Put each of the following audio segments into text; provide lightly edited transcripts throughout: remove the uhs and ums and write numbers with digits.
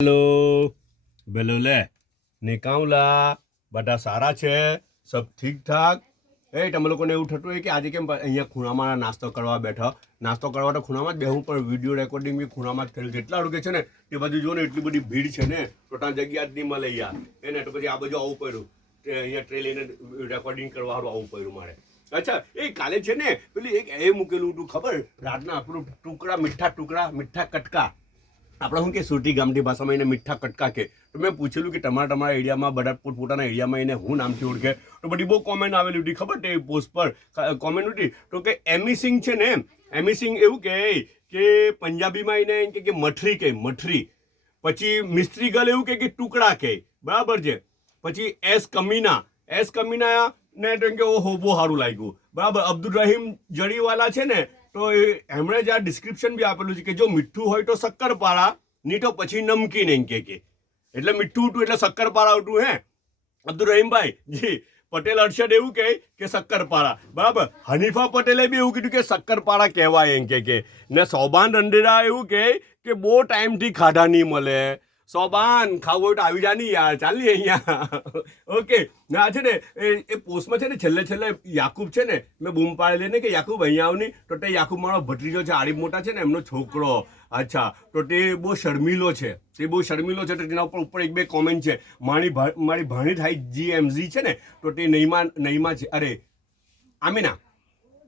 Hello बेलोले निकाउला બધા સારા છે સબ ઠીક ઠાક તમે લોકોને એવું થતું હોય કે આજે કેમ અહીંયા ખૂણામાં નાસ્તો કરવા બેઠા નાસ્તો કરવા તો ખૂણામાં જ બેહું પણ વિડીયો રેકોર્ડિંગ બી ખૂણામાં જ થયેલું જેટલા રૂકે છે ને એ બાજુ જો ને એટલી બધી ભીડ છે ને તો ત્યાં જગ્યા જ નહીં મળે યાર એને તો પછી આ બાજુ આવવું પડ્યું તે અહીંયા ટ્રેન લઈને રેકોર્ડિંગ કરવા આવવું પડ્યું મારે અચ્છા એ કાલે છે ને પેલી એક એ મૂકેલું હતું ખબર રાતના આપણું મીઠા કટકા આપણે શું કે સુરતી ગામઠી ભાષામાં એને મીઠા કટકા કે તો મેં પૂછેલું કે તમારા એરિયામાં બધા પોતાના એરિયામાં એને હું નામથી ઓળખે તો બધી બહુ કોમેન્ટ આવેલી હતી ખબર તે પોસ્ટ પર કોમેન્ટ હતી તો કે એમી સિંગ છે ને એમી સિંગ એવું કે પંજાબીમાં એને એમ કે મઠરી પછી મિસ્ત્રી ગર્લ એવું કે ટુકડા કે બરાબર છે પછી એસ કમીના ને તો કે ઓહો બહુ સારું લાગ્યું બરાબર અબ્દુલ રહીમ જડીવાલા છે ને તો એમણે જ આ ડિસ્ક્રિપ્શન બી આપેલું છે કે જો મીઠું હોય તો શક્કરપારા નહીં તો પછી નમકીન એમ કે એટલે મીઠું હતું એટલે શક્કરપારા હતું હે અબ્દુલ રહીમભાઈ જી પટેલ અરશદ એવું કે શક્કરપારા બરાબર હનીફા પટેલે બી એવું કીધું કે શક્કરપારા કહેવાય એમ કે ને સોબાન રંડેરા એવું કે બહુ ટાઈમથી ખાધા નહીં મળે સોબાન ખાવું હોય તો આવી જા નહીં યાર ચાલી અહીંયા ઓકે ના છે ને એ પોસ્ટમાં છે ને છેલ્લે યાકુબ છે ને મેં બૂમ પાડેલી ને કે યાકુબ અહીંયા આવ નહીં તો તે યાકુબ મારો ભત્રીજો છે આરીફ મોટા છે ને એમનો છોકરો અચ્છા તો તે બહુ શર્મિલો છે તો તેના ઉપર એક બે કોમેન્ટ છે મારી ભાણી થાય GMZ છે ને તો તે નઈમા છે અરે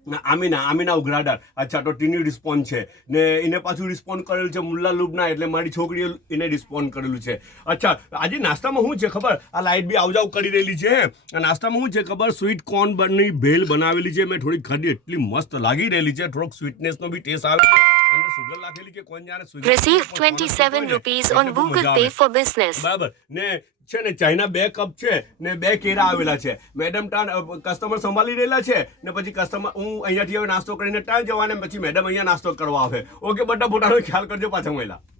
આમીના ઉઘરાદાર અચ્છા તો તેની રિસ્પોન્સ છે ને એને પાછું રિસ્પોન્ડ કરેલું છે મુલ્લા લુબના એટલે મારી છોકરીએ એને રિસ્પોન્ડ કરેલું છે અચ્છા આજે નાસ્તામાં શું છે ખબર આ લાઇટ બી આવજાવ કરી રહેલી છે આ નાસ્તામાં શું છે ખબર સ્વીટ કોર્ન બની ભેલ બનાવેલી છે મેં થોડી ખાધી એટલી મસ્ત લાગી રહેલી છે થોડોક સ્વીટનેસનો બી ટેસ્ટ આવે છે અને સુગર લાગેલી કે કોણ જાણે sugar Receive 27 rupees on Google Pay for business. બરાબર ને છે ને ચાઇના 2 કપ છે ને 2 કેરા આવેલા છે મેડમ કસ્ટમર સંભાળી રહેલા છે ને પછી કસ્ટમર હું અહીંયાથી હવે નાસ્તો કરીને ત્યાં જવાને પછી મેડમ અહીંયા નાસ્તો કરવા આવે ઓકે બધા પોતાનો ખ્યાલ કરજો પાછા મળ્યા